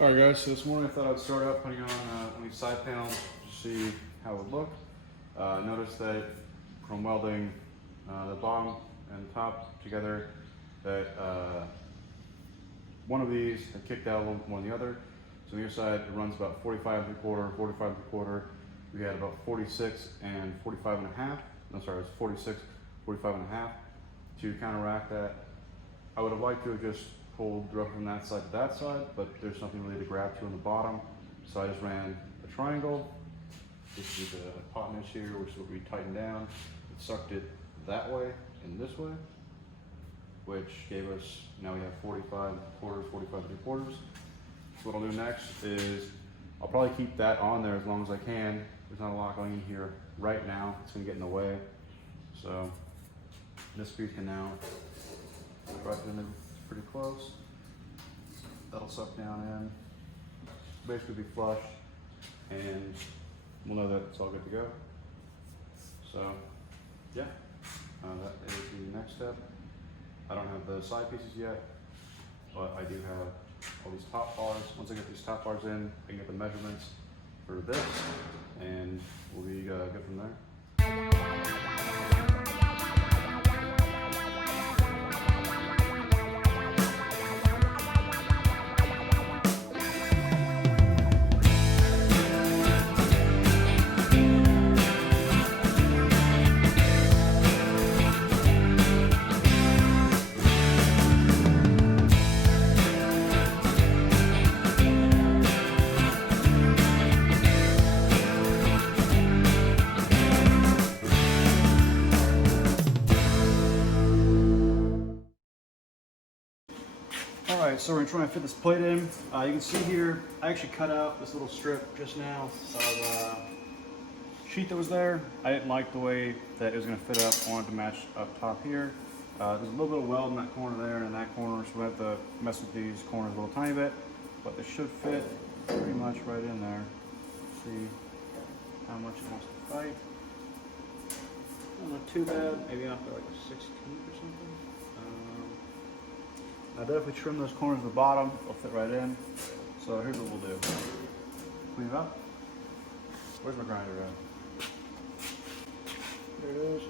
Alright guys, so this morning I thought I'd start out putting on one of these side panels to see how it would look. Notice that from welding the bottom and top together that one of these had kicked out a little more than the other. So on the other side it runs about 45 3/4, 45 3/4. We had about 46 and 45 and a half. No, sorry, it's 46, 45 and a half. To counteract that, I would have liked to have just pulled directly from that side to that side, but there's nothing really to grab to on the bottom. So I just ran a triangle. This is a pot niche here, which is what we tightened down. It sucked it that way and this way, which gave us, now we have 45 quarters, 45 3/4. So what I'll do next is I'll probably keep that on there as long as I can. There's not a lot going in here right now. It's gonna get in the way. So this piece can now right in there, pretty close. That'll suck down in, basically be flush, and we'll know that it's all good to go. So yeah, that is the next step. I don't have the side pieces yet, but I do have all these top bars. Once I get these top bars in, I can get the measurements for this, and we'll be good from there. Alright, so we're trying to fit this plate in. You can see here, I actually cut out this little strip just now of sheet that was there. I didn't like the way that it was going to fit up. I wanted to match up top here. There's a little bit of weld in that corner there and in that corner, so we have to mess with these corners a little tiny bit, but they should fit pretty much right in there. See how much it has to fight. Not too bad, maybe off to like a 16th or something. I definitely trim those corners at the bottom, they'll fit right in. So here's what we'll do. Clean it up. Where's my grinder at? There it is.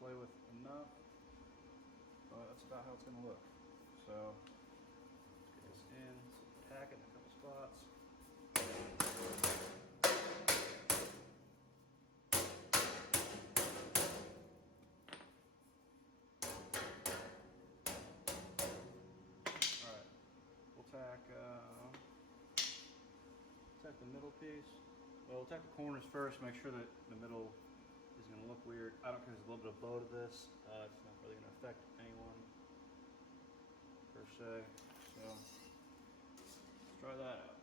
Play with enough, but that's about how it's going to look. So get this in, tack it in a couple spots. All right, we'll tack the middle piece. Well, we'll tack the corners first, make sure that the middle is going to look weird. I don't care if there's a little bit of bow to this. It's not really going to affect anyone per se. So let's try that out.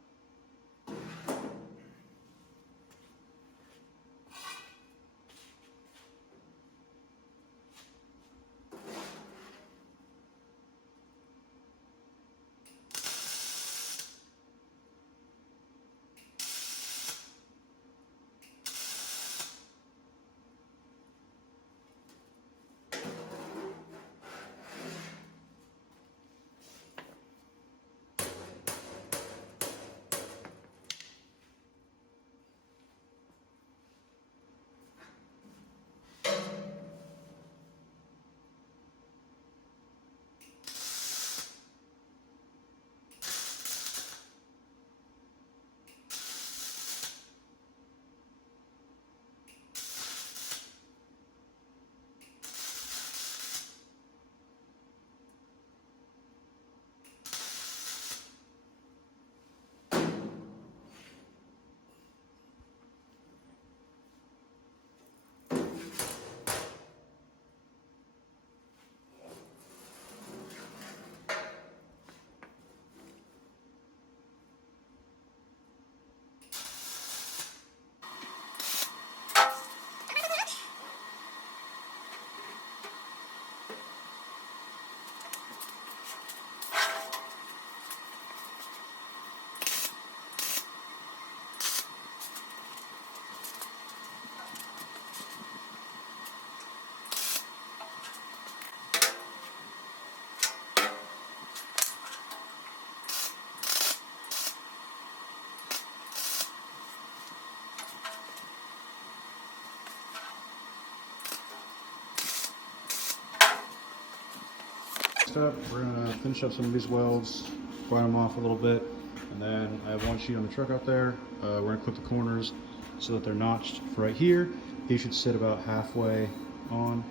next up, we're gonna finish up some of these welds, grind them off a little bit, and then I have one sheet on the truck out there. We're gonna clip the corners so that they're notched for right here. He should sit about halfway on.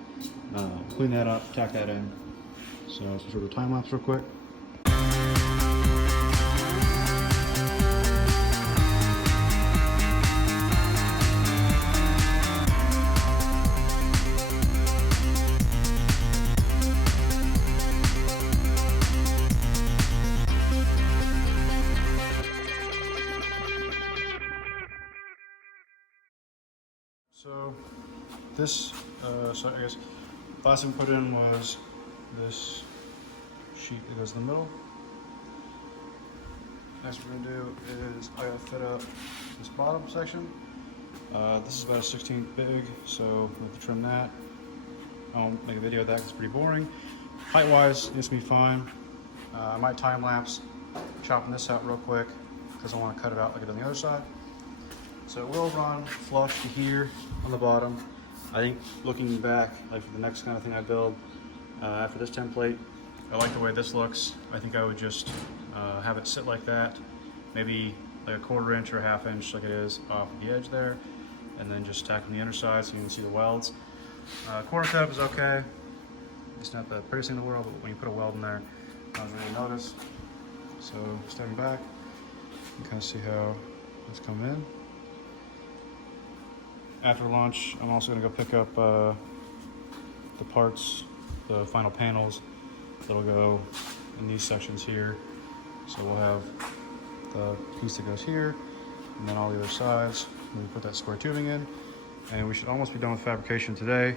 Clean that up, tack that in. So some sort of time lapse real quick. So this, so I guess last thing we put in was this sheet that goes in the middle. Next we're gonna do is I gotta fit up this bottom section. This is about a 16th big, so we have to trim that. I won't make a video of that because it's pretty boring. Height wise, it's gonna be fine. I might time lapse chopping this out real quick because I want to cut it out like I did on the other side. So it will run flush to here on the bottom. I think looking back, like for the next kind of thing I build, after this template, I like the way this looks. I think I would just have it sit like that, maybe like a 1/4 inch or a 1/2 inch like it is off the edge there, and then just tack on the underside so you can see the welds. Corner tab is okay. It's not the prettiest thing in the world, but when you put a weld in there, I don't really notice. So stepping back, you can kind of see how it's come in. After lunch, I'm also gonna go pick up the parts, the final panels that'll go in these sections here. So we'll have the piece that goes here, and then all the other sides. We put that square tubing in, and we should almost be done with fabrication today.